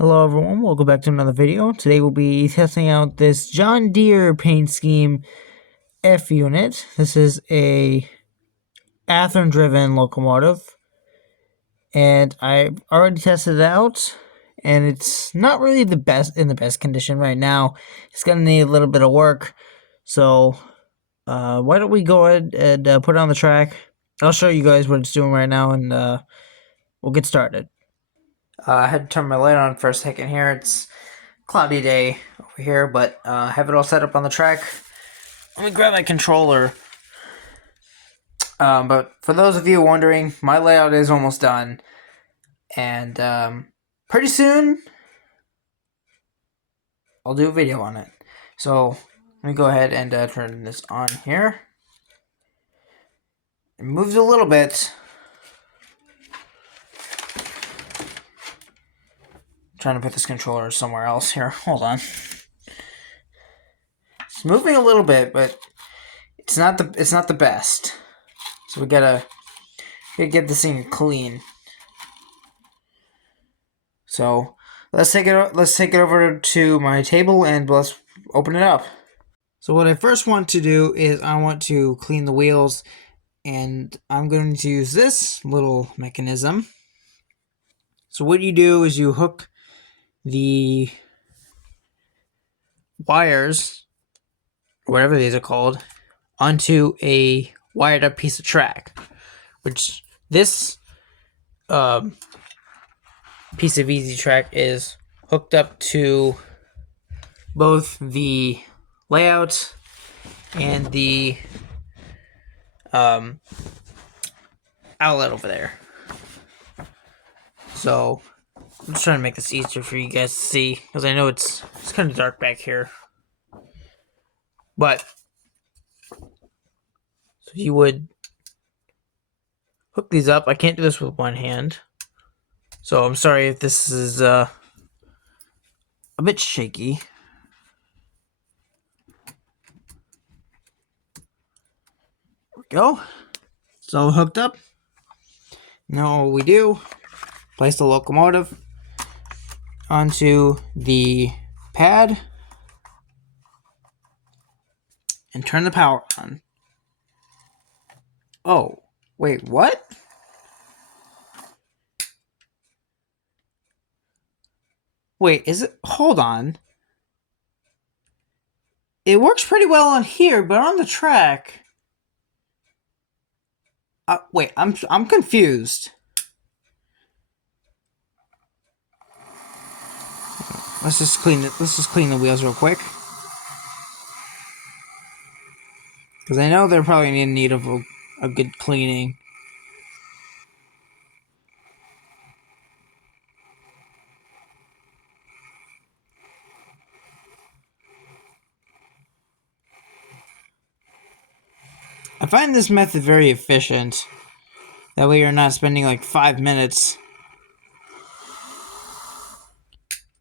Hello everyone, welcome back to another video. Today we'll be testing out this John Deere paint scheme F unit. This is a Athearn driven locomotive, and I've already tested it out, and it's not really the best condition right now. It's gonna need a little bit of work, so why don't we go ahead and put it on the track. I'll show you guys what it's doing right now, and we'll get started. I had to turn my light on for a second here. It's cloudy day over here, but I have it all set up on the track. Let me grab my controller. But for those of you wondering, my layout is almost done, and pretty soon I'll do a video on it. So let me go ahead and turn this on here. It moves a little bit. I'm trying to put this controller somewhere else here. Hold on. It's moving a little bit, but it's not the best. So we gotta get this thing clean. So let's take it over to my table and let's open it up. So what I first want to do is I want to clean the wheels, and I'm going to use this little mechanism. So what you do is you hook the wires, whatever these are called, onto a wired up piece of track, which this piece of easy track is hooked up to both the layout and the outlet over there. So I'm just trying to make this easier for you guys to see, because I know it's kind of dark back here. But so you would hook these up. I can't do this with one hand, so I'm sorry if this is a bit shaky. There we go. It's all hooked up. Now what we do, place the locomotive onto the pad and turn the power on. Oh, wait, what? Wait, is it? Hold on. It works pretty well on here, but on the track. Wait, I'm confused. Let's just clean it. Let's just clean the wheels real quick, because I know they're probably in need of a good cleaning. I find this method very efficient. That way you're not spending like 5 minutes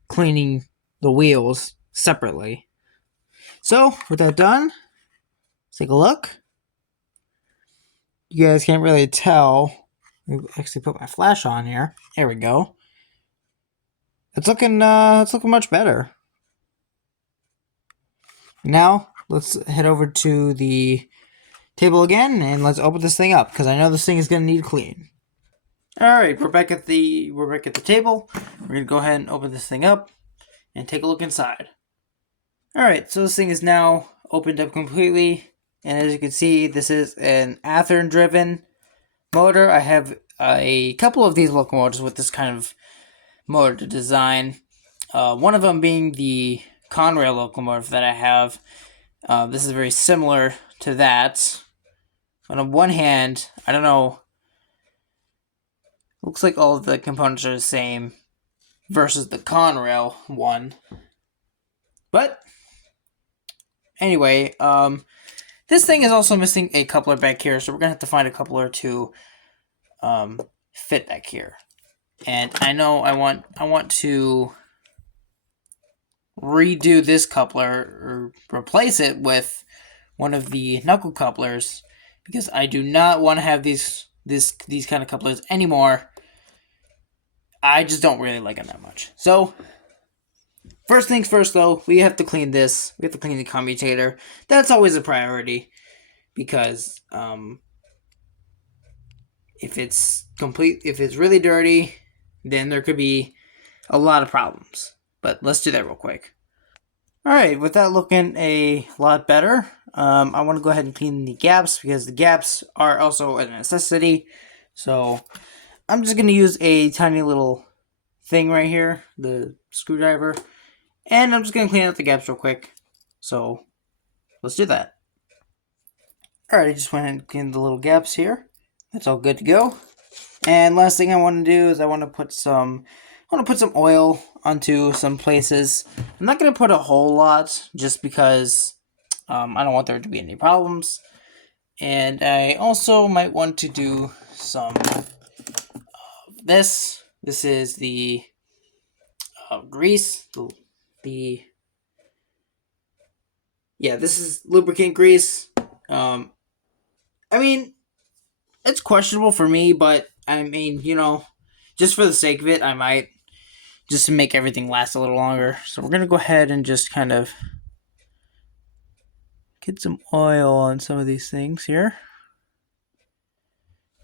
cleaning the wheels separately. So, with that done, let's take a look. You guys can't really tell. Let me actually put my flash on here. There we go. It's looking much better. Now, let's head over to the table again, and let's open this thing up, because I know this thing is going to need clean. Alright, we're back at the table. We're going to go ahead and open this thing up and take a look inside. Alright, so this thing is now opened up completely, and as you can see, this is an Athearn driven motor. I have a couple of these locomotives with this kind of motor design. One of them being the Conrail locomotive that I have. This is very similar to that. But on one hand, I don't know, looks like all of the components are the same versus the Conrail one. But anyway, this thing is also missing a coupler back here, so we're gonna have to find a coupler to fit back here. And I know I want to redo this coupler, or replace it with one of the knuckle couplers, because I do not want to have these kind of couplers anymore. I just don't really like them that much. So, first things first, though, we have to clean this. We have to clean the commutator. That's always a priority because if it's really dirty, then there could be a lot of problems. But let's do that real quick. All right, with that looking a lot better, I want to go ahead and clean the gaps because the gaps are also a necessity. So I'm just going to use a tiny little thing right here, the screwdriver, and I'm just going to clean out the gaps real quick. So let's do that. All right, I just went ahead and cleaned the little gaps here. That's all good to go. And last thing I want to do is I want to put some oil onto some places. I'm not going to put a whole lot just because I don't want there to be any problems. And I also might want to do some of this. This is the grease. This is lubricant grease. I mean, it's questionable for me, but I mean, just for the sake of it, I might, just to make everything last a little longer. So we're going to go ahead and just kind of get some oil on some of these things here.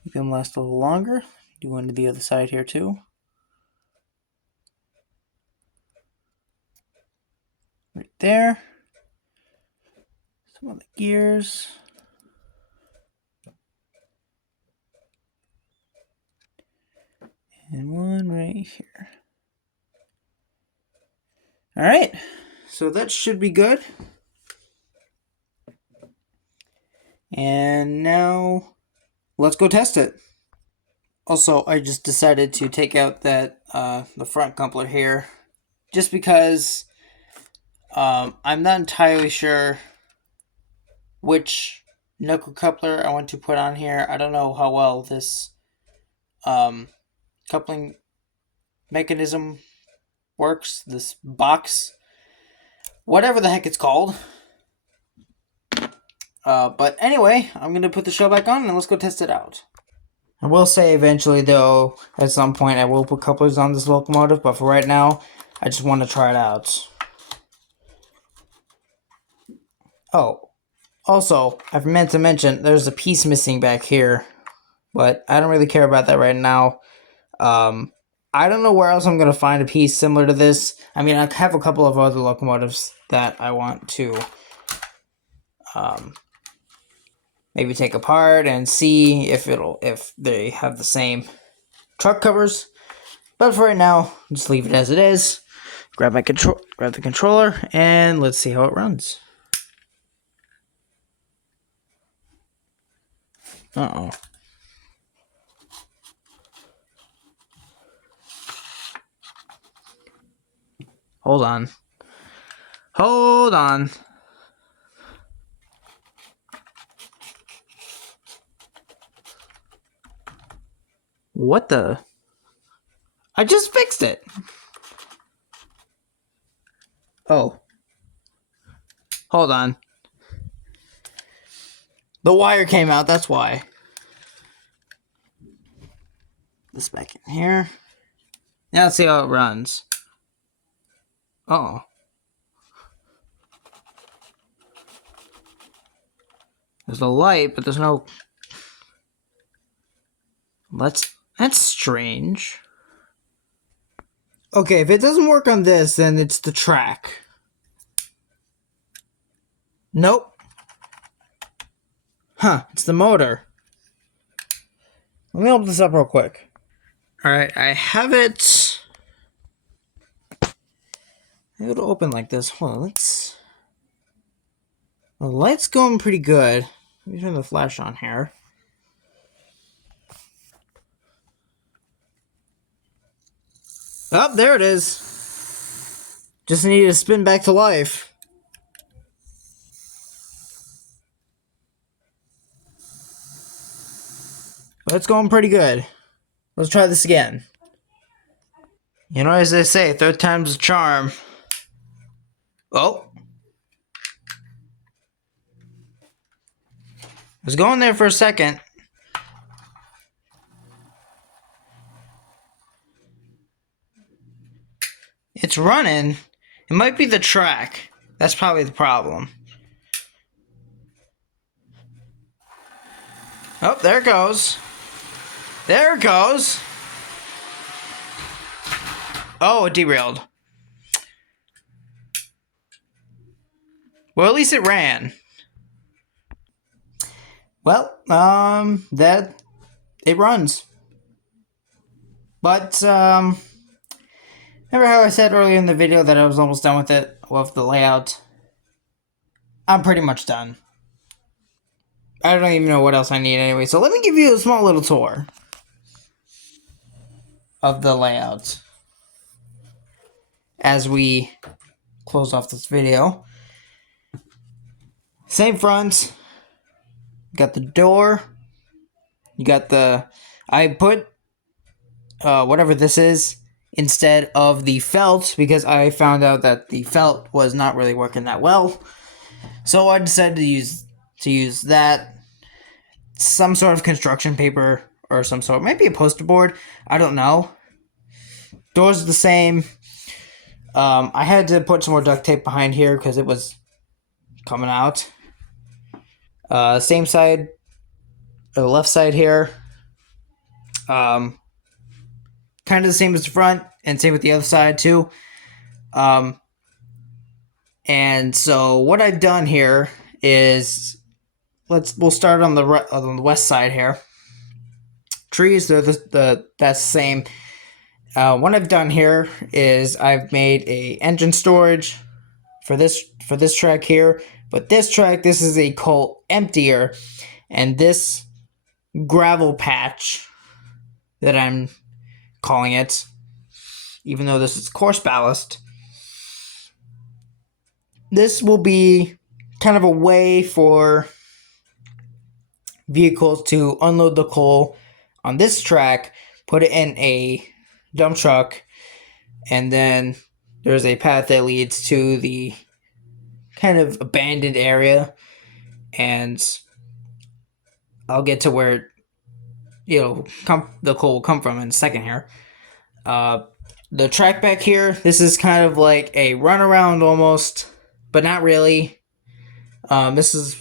Make them last a little longer. Do one to the other side here too. Right there. Some of the gears. And one right here. All right. So that should be good. And now let's go test it. Also, I just decided to take out that the front coupler here just because I'm not entirely sure which knuckle coupler I want to put on here. I don't know how well this coupling mechanism works, this box, whatever the heck it's called. But anyway, I'm going to put the show back on and let's go test it out. I will say eventually, though, at some point I will put couplers on this locomotive, but for right now, I just want to try it out. Oh, also, I've meant to mention, there's a piece missing back here, but I don't really care about that right now. I don't know where else I'm going to find a piece similar to this. I mean, I have a couple of other locomotives that I want to maybe take apart and see if they have the same truck covers. But for right now, just leave it as it is. Grab the controller, and let's see how it runs. Uh-oh. Hold on. Hold on. What the? I just fixed it. Oh. Hold on. The wire came out, that's why. This back in here. Now let's see how it runs. Uh-oh. There's a light, but there's no... That's strange. Okay, if it doesn't work on this, then it's the track. Nope. Huh, it's the motor. Let me open this up real quick. Alright, I have it. It'll open like this. Hold on, let's... The light's going pretty good. Let me turn the flash on here. Oh, there it is. Just need to spin back to life. But it's going pretty good. Let's try this again. You know, as they say, third time's a charm. Oh. It was going there for a second. It's running. It might be the track. That's probably the problem. Oh, there it goes. There it goes. Oh, it derailed. Well, at least it ran. Well, that it runs. But remember how I said earlier in the video that I was almost done with it, with the layout? I'm pretty much done. I don't even know what else I need anyway, so let me give you a small little tour of the layout as we close off this video. Same front. You got the door. You got the... I put whatever this is instead of the felt because I found out that the felt was not really working that well. So I decided to use that. Some sort of construction paper or some sort. Maybe a poster board. I don't know. Doors are the same. I had to put some more duct tape behind here because it was coming out. Same side, or the left side here. Kind of the same as the front, and same with the other side too. And so what I've done here is we'll start on the west side here. Trees, that's the same. What I've done here is I've made a engine storage for this track here, but this track, this is a coal emptier, and this gravel patch that I'm calling it, even though this is coarse ballast, this will be kind of a way for vehicles to unload the coal on this track, put it in a dump truck, and then there's a path that leads to the kind of abandoned area, and I'll get to where the coal will come from in a second here. The track back here, this is kind of like a runaround almost, but not really. This is,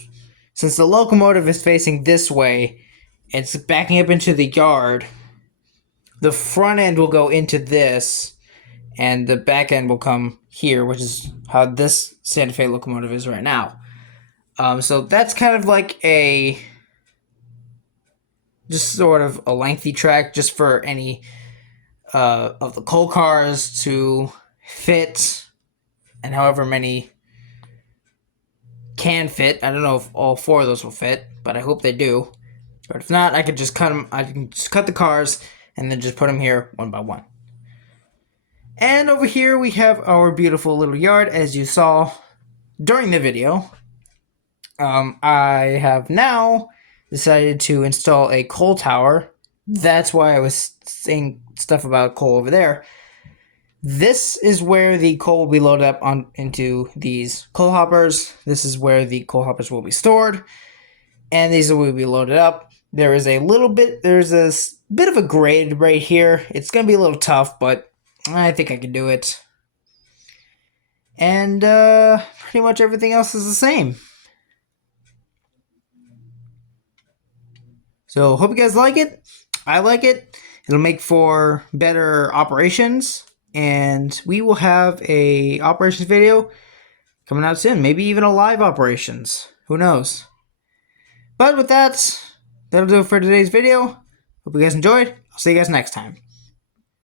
since the locomotive is facing this way, it's backing up into the yard. The front end will go into this, and the back end will come here, which is how this Santa Fe locomotive is right now. So that's kind of like just sort of a lengthy track just for any of the coal cars to fit, and however many can fit. I don't know if all 4 of those will fit, but I hope they do. But if not, I could just cut them. I can just cut the cars and then just put them here one by one. And over here we have our beautiful little yard, as you saw during the video. I have now decided to install a coal tower. That's why I was saying stuff about coal over there. This is where the coal will be loaded up into these coal hoppers. This is where the coal hoppers will be stored, and these will be loaded up. There's a bit of a grade right here. It's going to be a little tough, but I think I can do it. And pretty much everything else is the same. So hope you guys like it. I like it. It'll make for better operations, and we will have a operations video coming out soon. Maybe even a live operations. Who knows? But with that, that'll do it for today's video. Hope you guys enjoyed. I'll see you guys next time.